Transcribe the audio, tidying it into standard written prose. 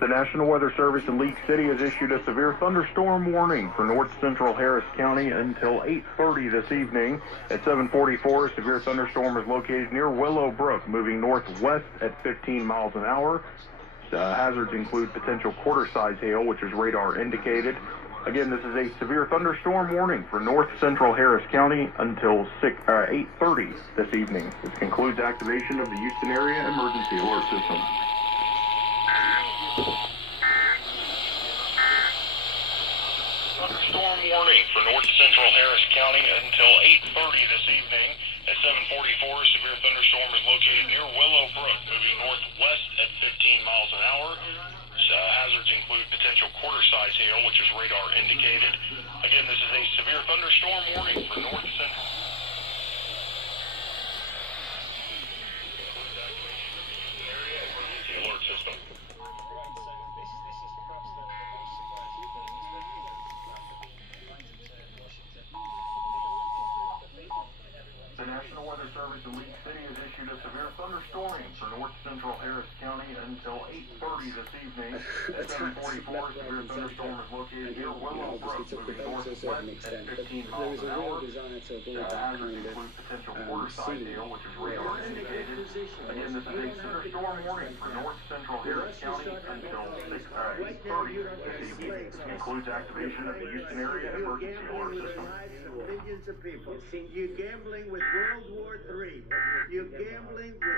The National Weather Service in League City has issued a severe thunderstorm warning for north central Harris County until 8:30 this evening. At 7:44, a severe thunderstorm is located near Willow Brook, moving northwest at 15 miles an hour. Hazards include potential quarter-size hail, which is radar indicated. Again, this is a severe thunderstorm warning for north central Harris County until 8:30 this evening. This concludes activation of the Houston Area Emergency Alert System. Thunderstorm warning for north central Harris County until 8:30 this evening. At 7:44, a severe thunderstorm is located near Willow Brook, moving northwest at 15 miles an hour. Hazards include potential quarter-size hail, which is radar indicated. Again, this is a severe thunderstorm warning for north central. Area Emergency Alert System. The National Weather Service in League City has issued a severe thunderstorm for north central Harris County until 8:30 this evening. At 7:44, a severe thunderstorm is located near Willow Brook, moving northwest at 15 miles an hour. Hazards include potential quarter-size hail, which is radar indicated. Again, this is a thunderstorm warning for north central Harris County until 8:30 this evening. This concludes activation of the Houston Area Emergency Alert System. Millions of people. You're gambling with World War III. You're gambling with